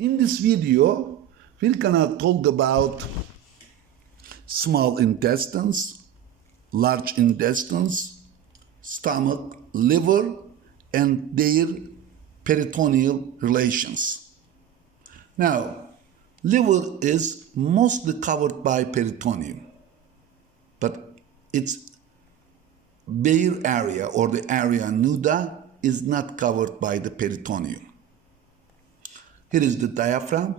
In this video, we're gonna talk about small intestines, large intestines, stomach, liver, and their peritoneal relations. Now, liver is mostly covered by peritoneum, but its bare area or the area nuda is not covered by the peritoneum. Here is the diaphragm.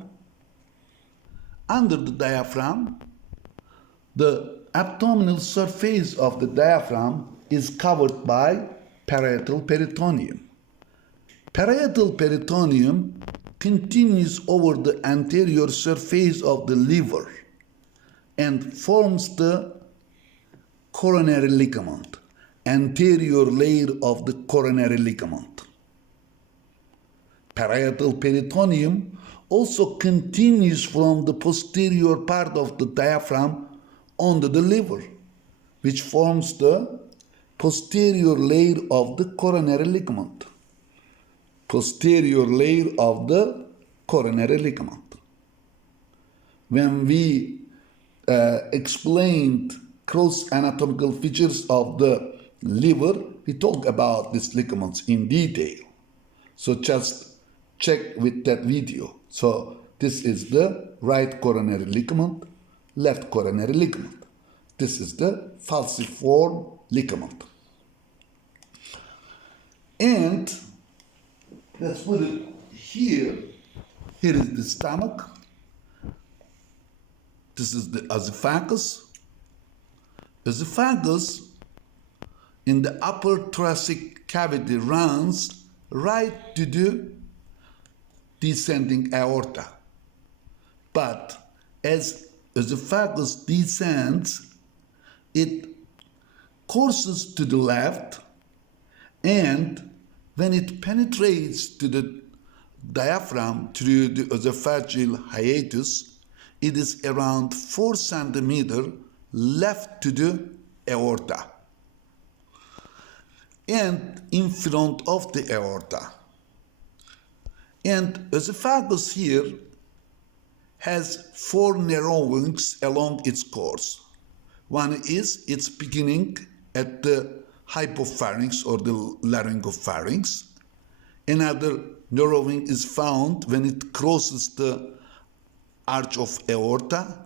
Under the diaphragm, the abdominal surface of the diaphragm is covered by parietal peritoneum. Parietal peritoneum continues over the anterior surface of the liver and forms the coronary ligament, anterior layer of the coronary ligament. Parietal peritoneum also continues from the posterior part of the diaphragm onto the liver, which forms the posterior layer of the coronary ligament. Posterior layer of the coronary ligament. When we explained cross anatomical features of the liver, we talk about these ligaments in detail. So just check with that video. So this is the right coronary ligament, left coronary ligament. This is the falciform ligament. And let's put it here. Here is the stomach. This is the esophagus. Esophagus in the upper thoracic cavity runs right to the descending aorta. But as esophagus descends, it courses to the left, and when it penetrates to the diaphragm through the esophageal hiatus, it is around 4 centimeters left to the aorta and in front of the aorta. And esophagus here has 4 narrowings along its course. One is its beginning at the hypopharynx or the laryngopharynx. Another narrowing is found when it crosses the arch of aorta.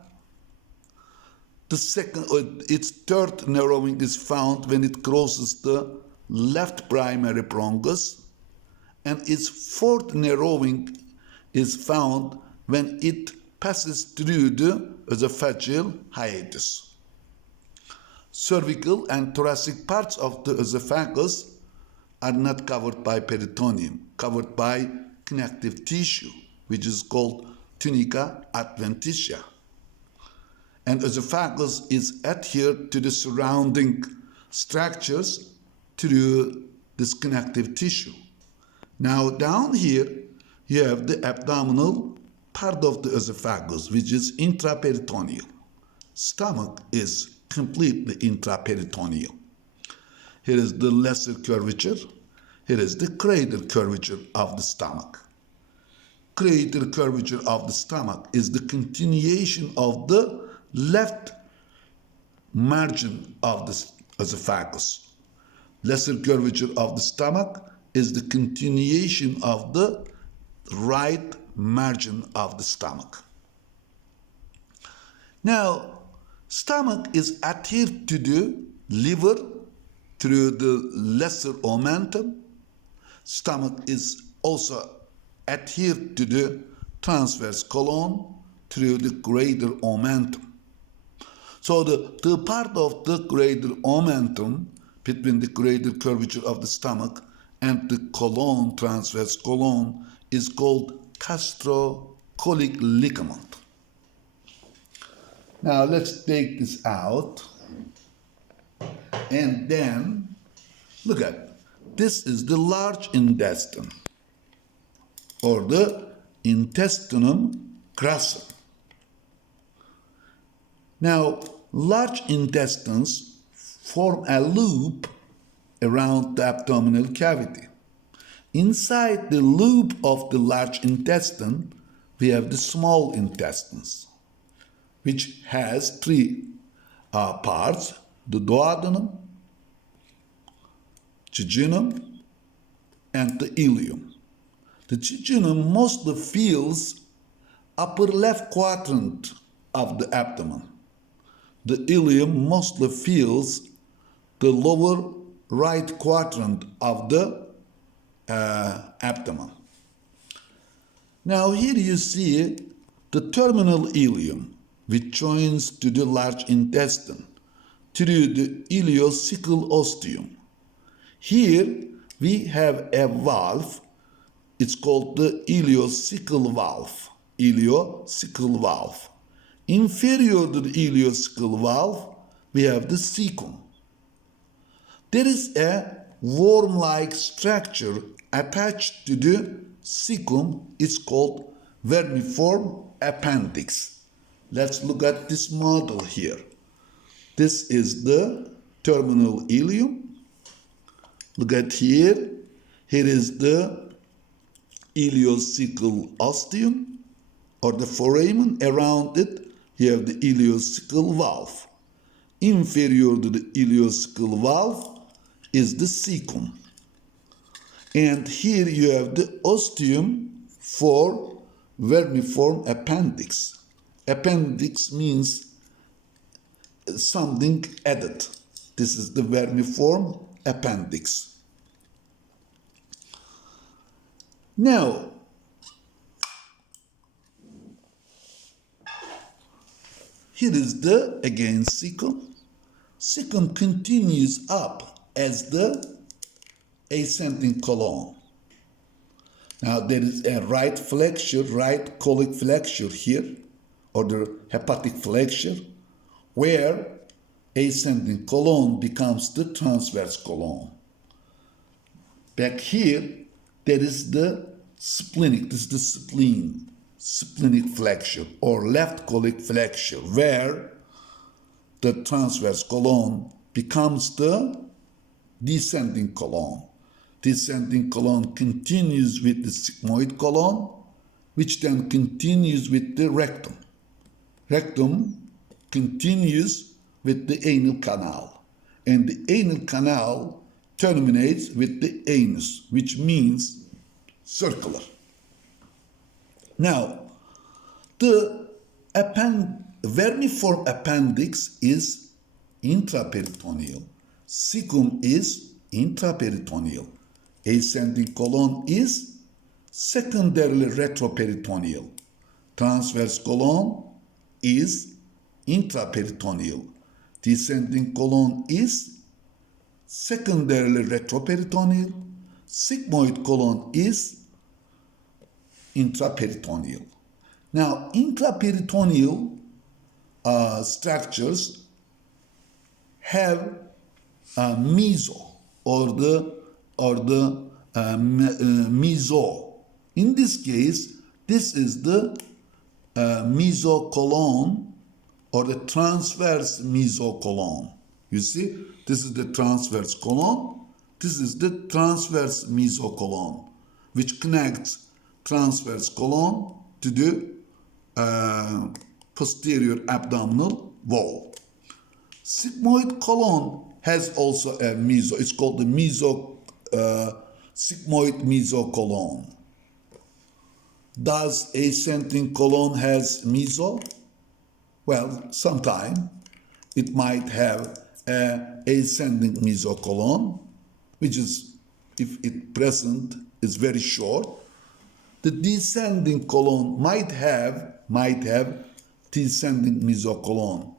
Its third narrowing is found when it crosses the left primary bronchus, and its fourth narrowing is found when it passes through the esophageal hiatus. Cervical and thoracic parts of the esophagus are not covered by peritoneum, covered by connective tissue, which is called tunica adventitia. And esophagus is adhered to the surrounding structures through this connective tissue. Now down here, you have the abdominal part of the esophagus, which is intraperitoneal. Stomach is completely intraperitoneal. Here is the lesser curvature. Here is the greater curvature of the stomach. Greater curvature of the stomach is the continuation of the left margin of the esophagus. Lesser curvature of the stomach is the continuation of the right margin of the stomach. Now, stomach is adhered to the liver through the lesser omentum. Stomach is also adhered to the transverse colon through the greater omentum. So the part of the greater omentum between the greater curvature of the stomach and the colon, transverse colon, is called gastrocolic ligament. Now let's take this out, and then look at this is the large intestine or the intestinum grassum. Now large intestines form a loop around the abdominal cavity. Inside the loop of the large intestine, we have the small intestines, which has three parts: the duodenum, jejunum, and the ileum. The jejunum mostly fills upper left quadrant of the abdomen. The ileum mostly fills the lower right quadrant of the abdomen. Now here you see the terminal ileum, which joins to the large intestine through the ileocecal ostium. Here we have a valve. It's called the ileocecal valve. Ileocecal valve. Inferior to the ileocecal valve, we have the cecum. There is a worm-like structure attached to the cecum. It's called vermiform appendix. Let's look at this model here. This is the terminal ileum. Look at here. Here is the ileocecal ostium or the foramen. Around it, you have the ileocecal valve. Inferior to the ileocecal valve is the cecum. And here you have the ostium for vermiform appendix. Appendix means something added. This is the vermiform appendix. Now, here is the, again, cecum. Cecum continues up as the ascending colon. Now, there is a right flexure, right colic flexure here, or the hepatic flexure, where ascending colon becomes the transverse colon. Back here, there is the splenic, this is the spleen, splenic flexure, or left colic flexure, where the transverse colon becomes the descending colon. Descending colon continues with the sigmoid colon, which then continues with the rectum. Rectum continues with the anal canal, and the anal canal terminates with the anus, which means circular. Now, the vermiform appendix is intraperitoneal. Cecum is intraperitoneal. Ascending colon is secondarily retroperitoneal. Transverse colon is intraperitoneal. Descending colon is secondarily retroperitoneal. Sigmoid colon is intraperitoneal. Now, intraperitoneal structures have meso or the meso. In this case, this is the mesocolon or the transverse mesocolon. You see, this is the transverse colon. This is the transverse mesocolon, which connects transverse colon to the posterior abdominal wall. Sigmoid colon has also a meso. It's called the sigmoid mesocolon. Does ascending colon has meso? Well, sometime it might have a ascending mesocolon, which is, if it present, is very short. The descending colon might have descending mesocolon.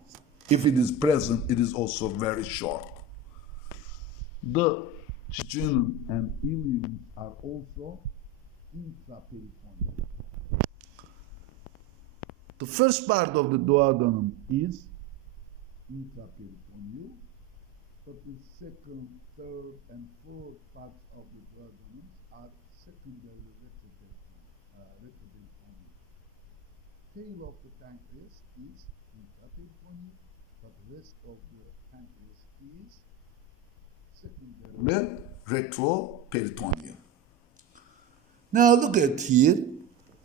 If it is present, it is also very short. The jejunum and ileum are also intraperitoneal. The first part of the duodenum is intraperitoneal, but the second, third, and fourth parts of the duodenum are secondary retroperitoneal. Tail of the pancreas is intraperitoneal, but the rest of the pancreas is secondary retroperitoneal. Now look at here.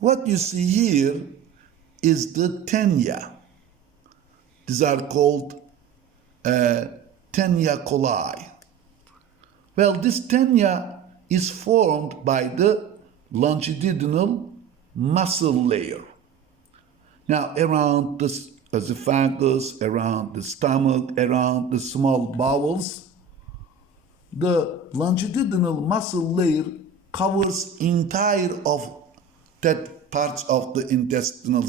What you see here is the tenia. These are called tenia coli. Well, this tenia is formed by the longitudinal muscle layer. Now, around the esophagus, around the stomach, around the small bowels, the longitudinal muscle layer covers entire of that parts of the intestinal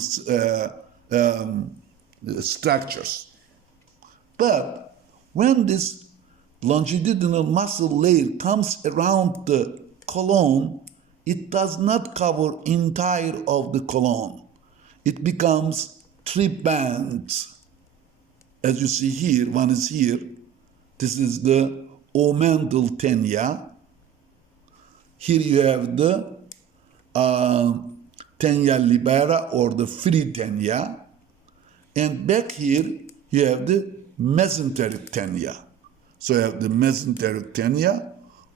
structures. But when this longitudinal muscle layer comes around the colon, it does not cover entire of the colon. It becomes three bands. As you see here, one is here. This is the omental tenia. Here you have the tenia libera or the free tenia. And back here you have the mesenteric tenia. So you have the mesenteric tenia,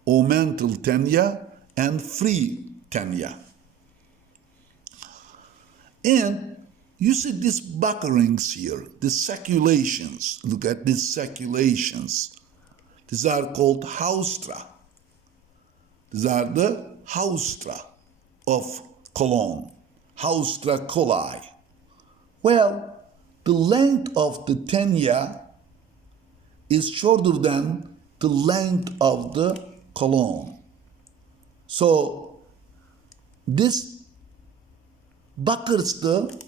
omental tenia, and free tenia. And you see these buckerings here, the circulations. Look at these circulations. These are called haustra. These are the haustra of colon, haustra coli. Well, the length of the tenia is shorter than the length of the colon. So this buckles the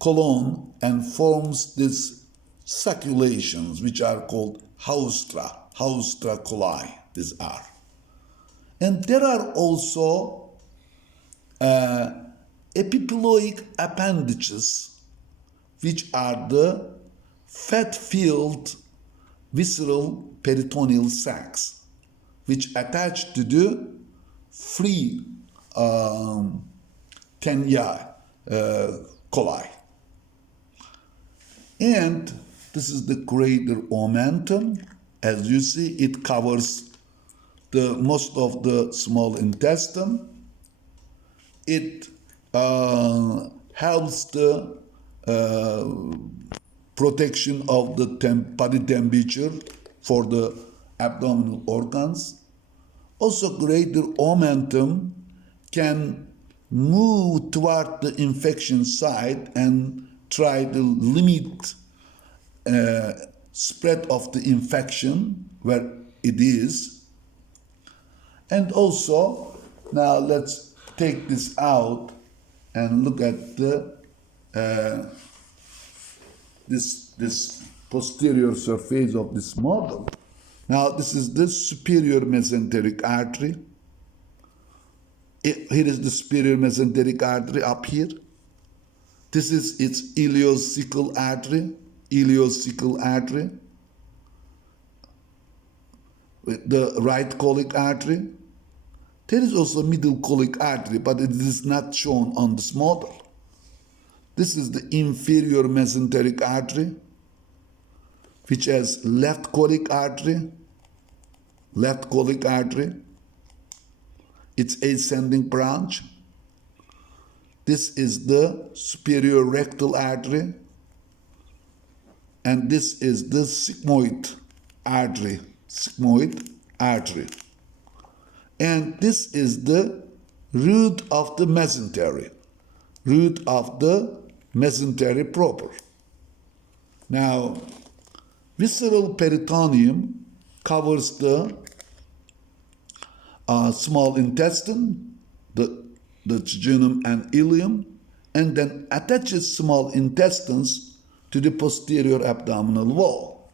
colon and forms these circulations, which are called haustra coli. These are. And there are also epiploic appendages, which are the fat-filled visceral peritoneal sacs, which attach to the free tenia coli. And this is the greater omentum. As you see, it covers the most of the small intestine. It helps the protection of the body temperature for the abdominal organs. Also, greater omentum can move toward the infection site and try to limit spread of the infection where it is. And also, now let's take this out and look at the this posterior surface of this model. Now, this is the superior mesenteric artery. Here is the superior mesenteric artery up here. This is its ileocecal artery. With the right colic artery. There is also middle colic artery, but it is not shown on this model. This is the inferior mesenteric artery, which has left colic artery. Its ascending branch. This is the superior rectal artery, and this is the sigmoid artery. And this is the root of the mesentery proper. Now, visceral peritoneum covers the small intestine, the jejunum and ileum, and then attaches small intestines to the posterior abdominal wall.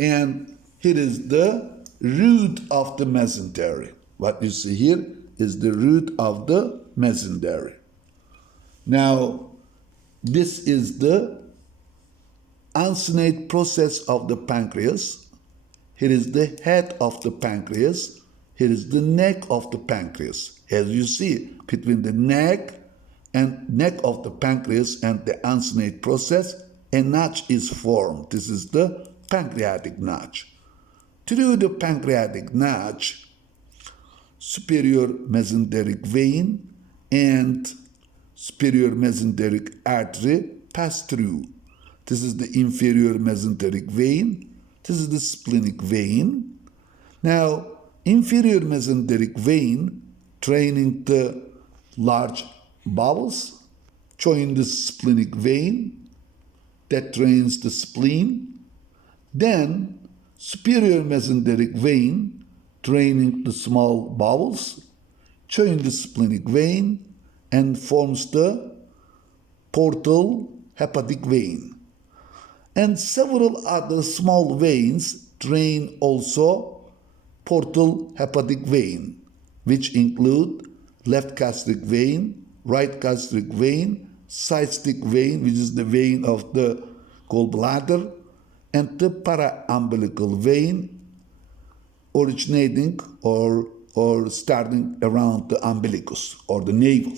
And here is the root of the mesentery. What you see here is the root of the mesentery. Now, this is the uncinate process of the pancreas. Here is the head of the pancreas. Here is the neck of the pancreas. As you see, between the neck of the pancreas and the uncinate process, a notch is formed. This is the pancreatic notch. Through the pancreatic notch, superior mesenteric vein and superior mesenteric artery pass through. This is the inferior mesenteric vein. This is the splenic vein. Now, inferior mesenteric vein draining the large bowels, join the splenic vein that drains the spleen. Then, superior mesenteric vein draining the small bowels, join the splenic vein and forms the portal hepatic vein. And several other small veins drain also portal hepatic vein, which include left gastric vein, right gastric vein, cystic vein, which is the vein of the gallbladder, and the paraumbilical vein originating or starting around the umbilicus or the navel.